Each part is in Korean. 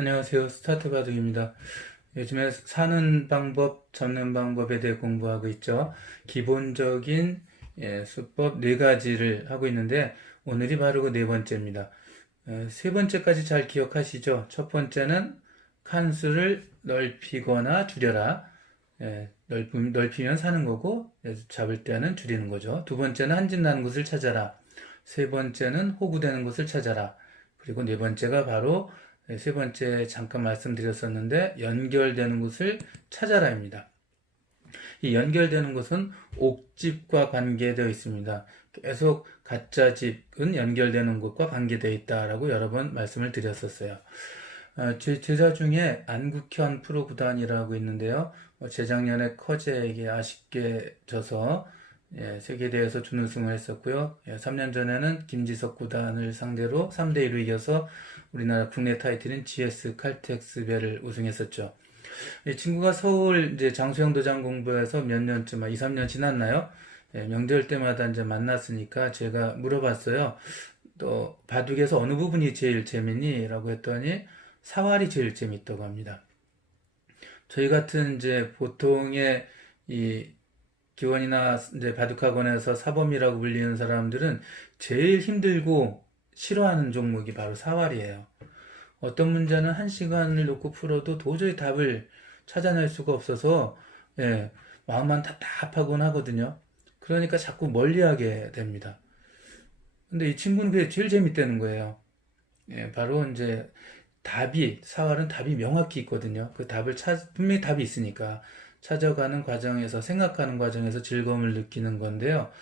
안녕하세요. 스타트 바둑입니다. 요즘에 사는 방법, 잡는 방법에 대해 공부하고 있죠. 기본적인 수법 네 가지를 하고 있는데 오늘이 바로 그 네 번째입니다. 세 번째까지 잘 기억하시죠? 첫 번째는 칸수를 넓히거나 줄여라. 넓히면 사는 거고 잡을 때는 줄이는 거죠. 두 번째는 한집 나는 곳을 찾아라. 세 번째는 호구되는 곳을 찾아라. 그리고 네 번째가 바로 세 번째 잠깐 말씀드렸었는데 연결되는 곳을 찾아라입니다. 이 연결되는 곳은 옥집과 관계되어 있습니다. 계속 가짜 집은 연결되는 곳과 관계되어 있다라고 여러 번 말씀을 드렸었어요. 제 제자 중에 안국현 프로구단이라고 있는데요. 재작년에 커제에게 아쉽게 져서 세계대회에서 준우승을 했었고요. 3년 전에는 김지석 구단을 상대로 3대1로 이겨서 우리나라 국내 타이틀인 GS 칼텍스배를 우승했었죠. 이 친구가 서울 이제 장수영 도장 공부해서 몇 년쯤, 2, 3년 지났나요? 명절 때마다 이제 만났으니까 제가 물어봤어요. 또 바둑에서 어느 부분이 제일 재밌니? 라고 했더니 사활이 제일 재밌다고 합니다. 저희 같은 이제 보통의 이 기원이나 이제 바둑학원에서 사범이라고 불리는 사람들은 제일 힘들고 싫어하는 종목이 바로 사활이에요. 어떤 문제는 한 시간을 놓고 풀어도 도저히 답을 찾아낼 수가 없어서 마음만 답답하곤 하거든요. 그러니까 자꾸 멀리하게 됩니다. 근데 이 친구는 그게 제일 재밌다는 거예요. 바로 이제 사활은 답이 명확히 있거든요. 그 분명히 답이 있으니까 찾아가는 과정에서, 생각하는 과정에서 즐거움을 느끼는 건데요.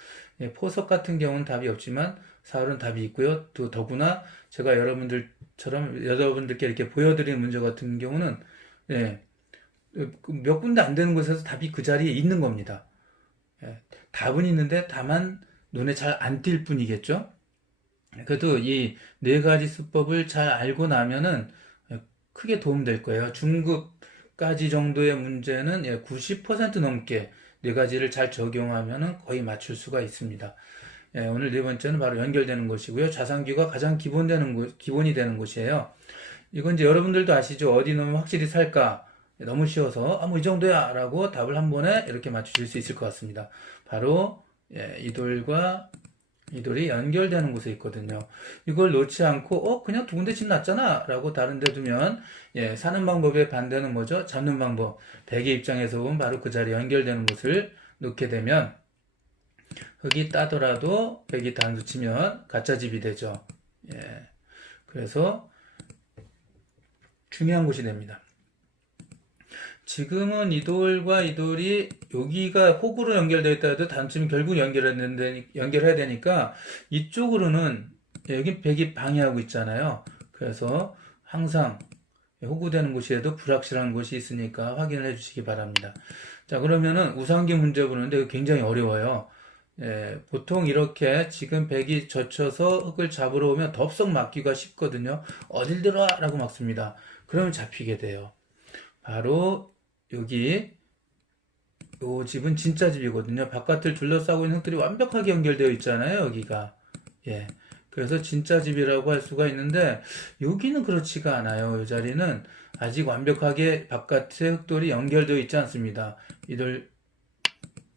포석 같은 경우는 답이 없지만 사활은 답이 있고요. 또 더구나 제가 여러분들께 이렇게 보여드리는 문제 같은 경우는 예, 몇 군데 안 되는 곳에서 답이 그 자리에 있는 겁니다. 답은 있는데 다만 눈에 잘 안 띌 뿐이겠죠. 그래도 이 네 가지 수법을 잘 알고 나면은 크게 도움될 거예요. 중급까지 정도의 문제는 90% 넘게 네 가지를 잘 적용하면은 거의 맞출 수가 있습니다. 오늘 네 번째는 바로 연결되는 것이고요. 자산규가 가장 기본이 되는 곳이에요. 이건 이제 여러분들도 아시죠? 어디 넣으면 확실히 살까? 너무 쉬워서, 뭐 이 정도야! 라고 답을 한 번에 이렇게 맞추실 수 있을 것 같습니다. 바로, 이돌이 연결되는 곳에 있거든요. 이걸 놓지 않고, 그냥 두 군데 집 났잖아! 라고 다른 데 두면, 사는 방법의 반대는 뭐죠? 잡는 방법. 백의 입장에서 보면 바로 그 자리에 연결되는 곳을 놓게 되면, 흙이 따더라도 백이 단수 치면 가짜 집이 되죠. 그래서 중요한 곳이 됩니다. 지금은 이돌과 이돌이 여기가 호구로 연결되어 있다 해도 단점이 결국 연결해야 되니까 이쪽으로는 여기 백이 방해하고 있잖아요. 그래서 항상 호구되는 곳이라도 불확실한 곳이 있으니까 확인을 해주시기 바랍니다. 자, 그러면은 우상기 문제 보는데 굉장히 어려워요. 보통 이렇게 지금 백이 젖혀서 흙을 잡으러 오면 덥석 맞기가 쉽거든요. 어딜 들어와? 라고 막습니다. 그러면 잡히게 돼요. 바로 여기 요 집은 진짜 집이거든요. 바깥을 둘러싸고 있는 흙들이 완벽하게 연결되어 있잖아요. 여기가. 예. 그래서 진짜 집이라고 할 수가 있는데 여기는 그렇지가 않아요. 이 자리는 아직 완벽하게 바깥의 흙돌이 연결되어 있지 않습니다.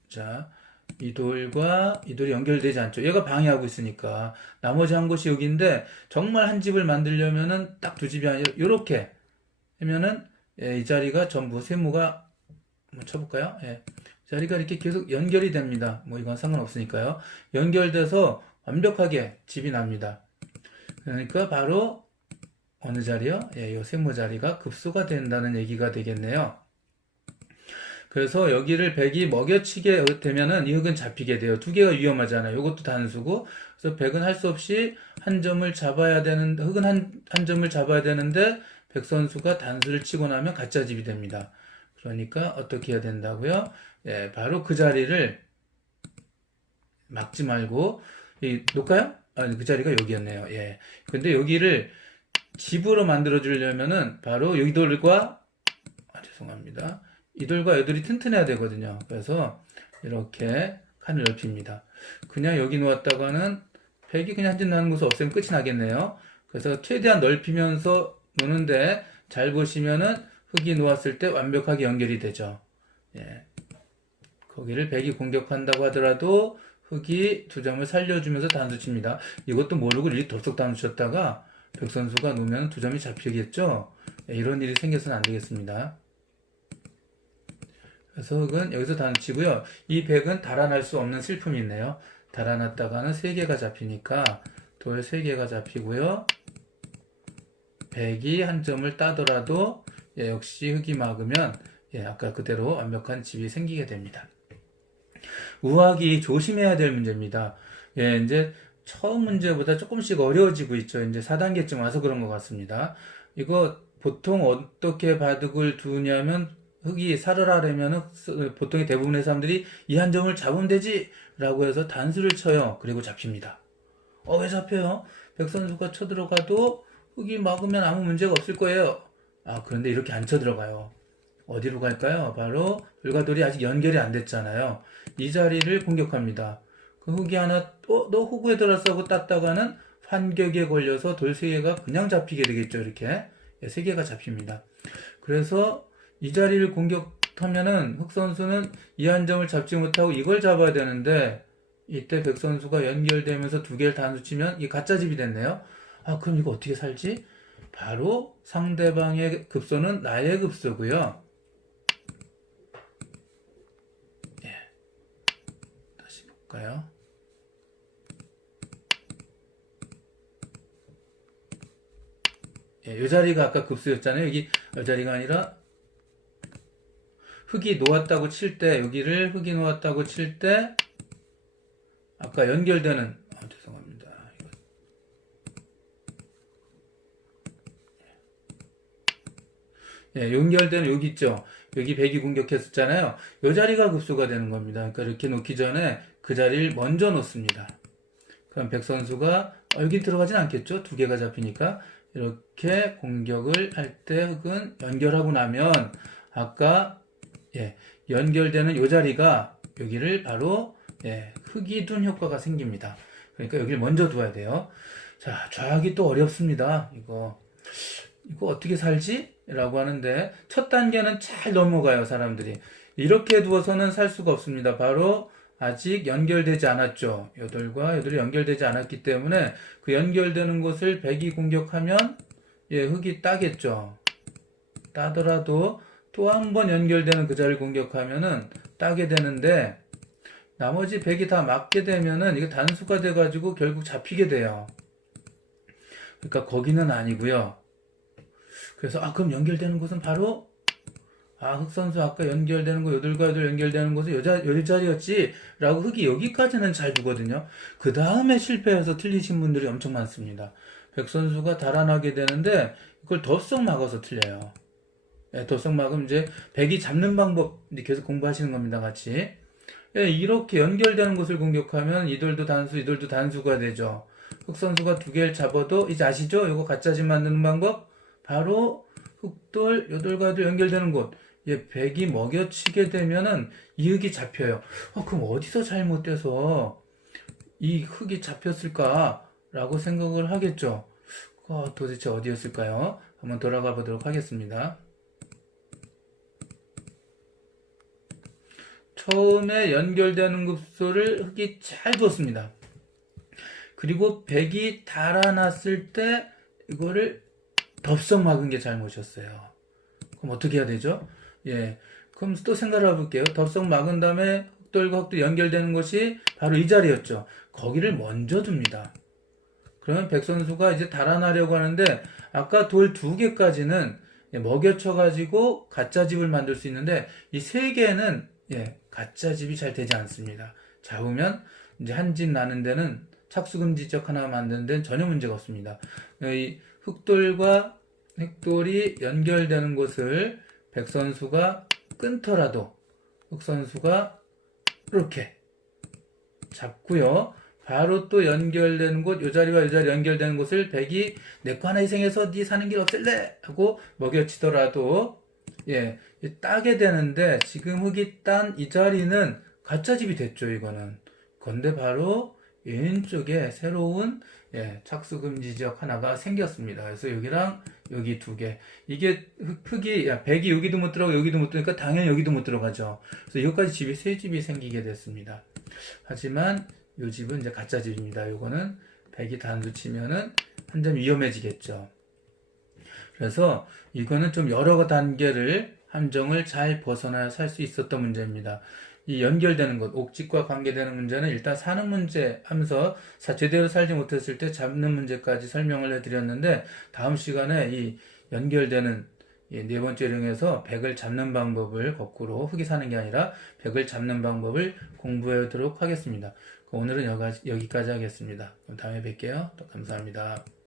자, 이돌과 이돌이 연결되지 않죠. 얘가 방해하고 있으니까. 나머지 한 곳이 여기인데 정말 한 집을 만들려면은 딱 두 집이 아니라 이렇게 하면은 이 자리가 전부 세모가 한번 쳐볼까요? 이 자리가 이렇게 계속 연결이 됩니다. 뭐 이건 상관없으니까요. 연결돼서 완벽하게 집이 납니다. 그러니까 바로 어느 자리요? 이 세모 자리가 급소가 된다는 얘기가 되겠네요. 그래서 여기를 백이 먹여치게 되면은 이 흙은 잡히게 돼요. 두 개가 위험하잖아요. 이것도 단수고. 그래서 백은 할 수 없이 한 점을 잡아야 되는, 흙은 한 점을 잡아야 되는데 백 선수가 단수를 치고 나면 가짜 집이 됩니다. 그러니까 어떻게 해야 된다고요? 바로 그 자리를 막지 말고, 놓을까요? 그 자리가 여기였네요. 근데 여기를 집으로 만들어 주려면은 바로 이돌과, 죄송합니다. 이돌과 이돌이 튼튼해야 되거든요. 그래서 이렇게 칸을 넓힙니다. 그냥 여기 놓았다가는 백이 그냥 한 집 나는 곳을 없애면 끝이 나겠네요. 그래서 최대한 넓히면서 노는데 잘 보시면은 흙이 놓았을 때 완벽하게 연결이 되죠. 예. 거기를 백이 공격한다고 하더라도 흙이 두 점을 살려주면서 단수 칩니다. 이것도 모르고 이렇게 덥석 단수 쳤다가 백 선수가 놓으면 두 점이 잡히겠죠. 예, 이런 일이 생겨서는 안 되겠습니다. 그래서 흙은 여기서 단수 치고요. 이 백은 달아날 수 없는 슬픔이 있네요. 달아났다가는 3개가 잡히니까 돌 3개가 잡히고요. 백이 한 점을 따더라도 예, 역시 흙이 막으면 예, 아까 그대로 완벽한 집이 생기게 됩니다. 우학이 조심해야 될 문제입니다. 예, 이제 처음 문제보다 조금씩 어려워지고 있죠. 이제 4단계쯤 와서 그런 것 같습니다. 이거 보통 어떻게 바둑을 두냐면 흙이 살을 하려면 보통의 대부분의 사람들이 이 한 점을 잡으면 되지 라고 해서 단수를 쳐요. 그리고 잡힙니다. 왜 잡혀요? 백선수가 쳐들어가도 흙이 막으면 아무 문제가 없을 거예요. 그런데 이렇게 안 쳐들어가요. 어디로 갈까요? 바로 돌과 돌이 아직 연결이 안 됐잖아요. 이 자리를 공격합니다. 그 흙이 하나 너 호구에 들었어 하고 땄다가는 환격에 걸려서 돌 3개가 그냥 잡히게 되겠죠. 이렇게 3개가 잡힙니다. 그래서 이 자리를 공격하면은 흙 선수는 이 한 점을 잡지 못하고 이걸 잡아야 되는데 이때 백 선수가 연결되면서 2개를 단수 치면 이 가짜 집이 됐네요. 그럼 이거 어떻게 살지? 바로 상대방의 급소는 나의 급소고요. 예. 다시 볼까요? 이 자리가 아까 급수였잖아요. 여기 이 자리가 아니라 흙이 놓았다고 칠 때, 여기를 흙이 놓았다고 칠 때, 아까 연결되는, 죄송합니다. 예, 연결되는 여기 있죠. 여기 백이 공격했었잖아요. 이 자리가 급수가 되는 겁니다. 그러니까 이렇게 놓기 전에 그 자리를 먼저 놓습니다. 그럼 백 선수가 여기 들어가진 않겠죠. 2개가 잡히니까. 이렇게 공격을 할 때 흙은 연결하고 나면 아까 연결되는 이 자리가 여기를 바로 흙이 둔 효과가 생깁니다. 그러니까 여기를 먼저 두어야 돼요. 자, 좌악이 또 어렵습니다. 이거 어떻게 살지? 라고 하는데 첫 단계는 잘 넘어가요. 사람들이 이렇게 두어서는 살 수가 없습니다. 바로 아직 연결되지 않았죠. 8과 8이 연결되지 않았기 때문에 그 연결되는 곳을 백이 공격하면 흙이 따겠죠. 따더라도 또 한 번 연결되는 그 자리를 공격하면은 따게 되는데 나머지 백이 다 맞게 되면은 이게 단수가 돼가지고 결국 잡히게 돼요. 그러니까 거기는 아니고요. 그래서 그럼 연결되는 곳은 바로 흙 선수 아까 연결되는 거 8과 8 연결되는 곳은 요 자리였지 라고 흙이 여기까지는 잘 두거든요. 그 다음에 실패해서 틀리신 분들이 엄청 많습니다. 백 선수가 달아나게 되는데 이걸 덥석 막아서 틀려요. 덥석 막으면 이제 백이 잡는 방법 계속 공부하시는 겁니다. 같이. 이렇게 연결되는 곳을 공격하면 이돌도 단수, 이돌도 단수가 되죠. 흙 선수가 2개를 잡아도 이제 아시죠? 이거 가짜집 만드는 방법? 바로 흙돌, 요돌과 요돌 연결되는 곳. 백이 먹여치게 되면은 이 흙이 잡혀요. 그럼 어디서 잘못돼서 이 흙이 잡혔을까? 라고 생각을 하겠죠. 도대체 어디였을까요? 한번 돌아가 보도록 하겠습니다. 처음에 연결되는 급소를 흙이 잘 두었습니다. 그리고 백이 달아났을 때 이거를 덥석 막은 게 잘못이었어요. 그럼 어떻게 해야 되죠? 그럼 또 생각을 해볼게요. 덥석 막은 다음에 흙돌과 흙돌 연결되는 것이 바로 이 자리였죠. 거기를 먼저 둡니다. 그러면 백 선수가 이제 달아나려고 하는데 아까 돌 2개까지는 먹여쳐가지고 가짜집을 만들 수 있는데 이 3개는 가짜집이 잘 되지 않습니다. 잡으면 이제 한 집 나는 데는 착수금지적 하나 만드는 데는 전혀 문제가 없습니다. 이 흙돌과 흙돌이 연결되는 곳을 백 선수가 끊더라도 흙 선수가 이렇게 잡고요. 바로 또 연결되는 곳, 요 자리와 요 자리 연결되는 곳을 백이 내 거 하나 희생해서 네 사는 길 없앨래 하고 먹여치더라도 따게 되는데 지금 흙이 딴 이 자리는 가짜집이 됐죠. 이거는. 근데 바로 왼쪽에 새로운 착수금지 지역 하나가 생겼습니다. 그래서 여기랑 여기 두 개. 이게 흙이, 백이 여기도 못 들어가고 여기도 못 들어가니까 당연히 여기도 못 들어가죠. 그래서 여기까지 집이 세 집이 생기게 됐습니다. 하지만 이 집은 이제 가짜 집입니다. 요거는 백이 단수 치면은 한 점 위험해지겠죠. 그래서 이거는 좀 여러 단계를 함정을 잘 벗어나야 살 수 있었던 문제입니다. 이 연결되는 것, 옥집과 관계되는 문제는 일단 사는 문제 하면서 제대로 살지 못했을 때 잡는 문제까지 설명을 해드렸는데 다음 시간에 이 연결되는 이 네 번째 요령에서 백을 잡는 방법을 거꾸로 흙이 사는 게 아니라 백을 잡는 방법을 공부하도록 하겠습니다. 오늘은 여기까지 하겠습니다. 그럼 다음에 뵐게요. 또 감사합니다.